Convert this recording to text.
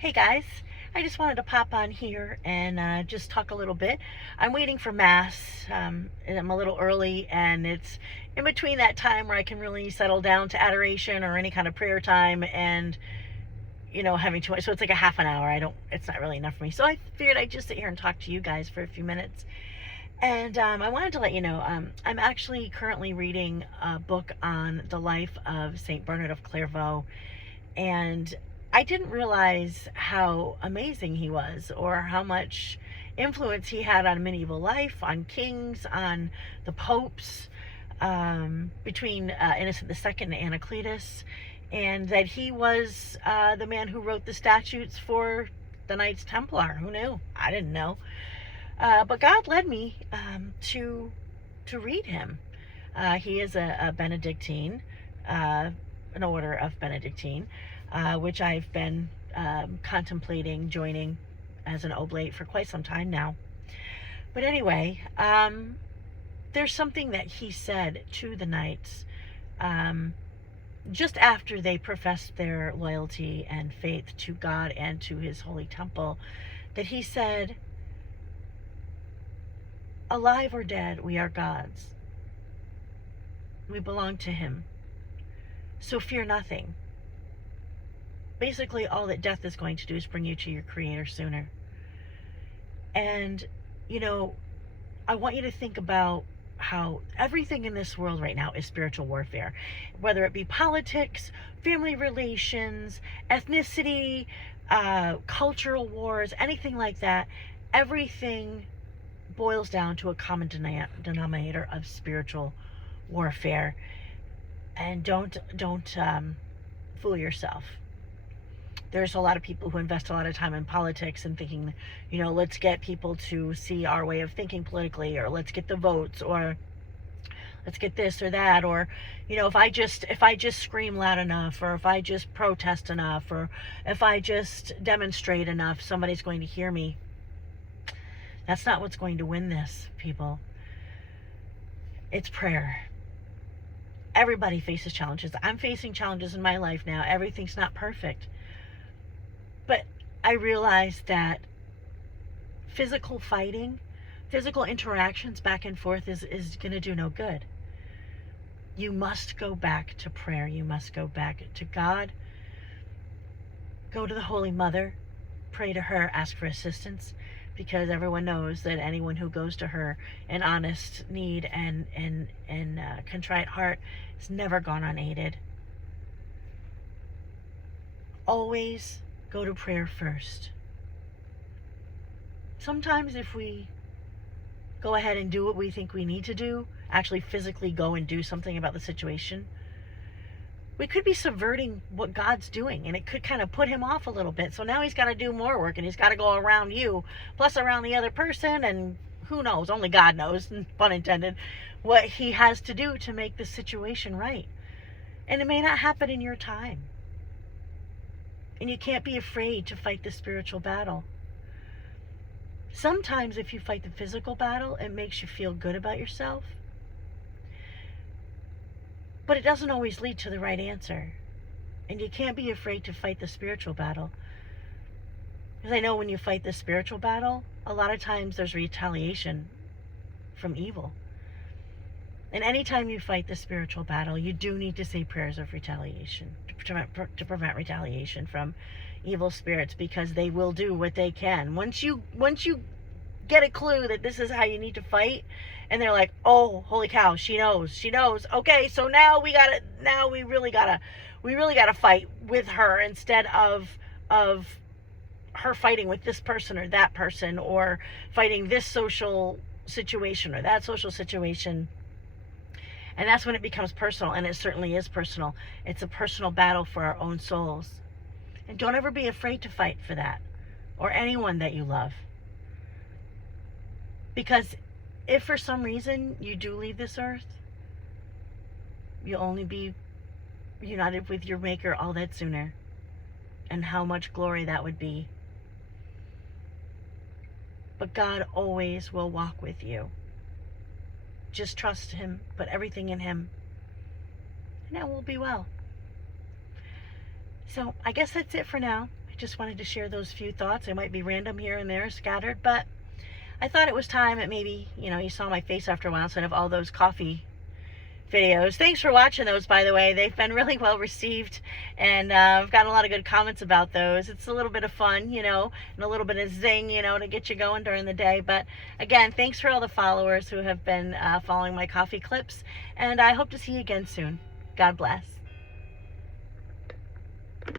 Hey guys, I just wanted to pop on here and just talk a little bit. I'm waiting for Mass. And I'm a little early, and it's in between that time where I can really settle down to adoration or any kind of prayer time, and having too much. So it's like a half an hour. It's not really enough for me. So I figured I'd just sit here and talk to you guys for a few minutes. And I wanted to let you know I'm actually currently reading a book on the life of Saint Bernard of Clairvaux, and I didn't realize how amazing he was, or how much influence he had on medieval life, on kings, on the popes, between Innocent II and Anacletus, and that he was the man who wrote the statutes for the Knights Templar. Who knew? I didn't know. But God led me to read him. He is a Benedictine, an order of Benedictine, which I've been contemplating joining as an oblate for quite some time now. But anyway, there's something that he said to the knights just after they professed their loyalty and faith to God and to his holy temple, that he said, "Alive or dead, we are God's. We belong to him. So fear nothing." Basically, all that death is going to do is bring you to your Creator sooner. And, I want you to think about how everything in this world right now is spiritual warfare. Whether it be politics, family relations, ethnicity, cultural wars, anything like that, everything boils down to a common denominator of spiritual warfare. And don't fool yourself. There's a lot of people who invest a lot of time in politics and thinking, let's get people to see our way of thinking politically, or let's get the votes, or let's get this or that, or if I just scream loud enough, or if I just protest enough, or if I just demonstrate enough, somebody's going to hear me. That's not what's going to win this, people. It's prayer. Everybody faces challenges. I'm facing challenges in my life now. Everything's not perfect. But I realize that physical fighting, physical interactions back and forth is going to do no good. You must go back to prayer. You must go back to God. Go to the Holy Mother. Pray to her. Ask for assistance. Because everyone knows that anyone who goes to her in honest need and contrite heart is never gone unaided. Always go to prayer first. Sometimes if we go ahead and do what we think we need to do, actually physically go and do something about the situation, we could be subverting what God's doing, and it could kind of put him off a little bit. So now he's got to do more work, and he's got to go around you, plus around the other person, and who knows, only God knows, pun intended, what he has to do to make the situation right. And it may not happen in your time. And you can't be afraid to fight the spiritual battle. Sometimes if you fight the physical battle, it makes you feel good about yourself. But it doesn't always lead to the right answer. And you can't be afraid to fight the spiritual battle. Because I know when you fight the spiritual battle, a lot of times there's retaliation from evil. And anytime you fight the spiritual battle, you do need to say prayers of retaliation to prevent retaliation from evil spirits, because they will do what they can. Once you get a clue that this is how you need to fight, and they're like, "Oh, holy cow, she knows. Okay, so now we really gotta fight with her instead of her fighting with this person or that person, or fighting this social situation or that social situation." And that's when it becomes personal, and it certainly is personal. It's a personal battle for our own souls. And don't ever be afraid to fight for that, or anyone that you love. Because if for some reason you do leave this earth, you'll only be united with your Maker all that sooner. And how much glory that would be. But God always will walk with you. Just trust him, put everything in him, and it will be well. So I guess that's it for now. I just wanted to share those few thoughts. They might be random here and there, scattered, but I thought it was time that maybe, you saw my face after a while instead of all those coffee videos. Thanks for watching those, by the way. They've been really well received, and I've gotten a lot of good comments about those. It's a little bit of fun, and a little bit of zing, to get you going during the day. But again, thanks for all the followers who have been following my coffee clips, and I hope to see you again soon. God bless.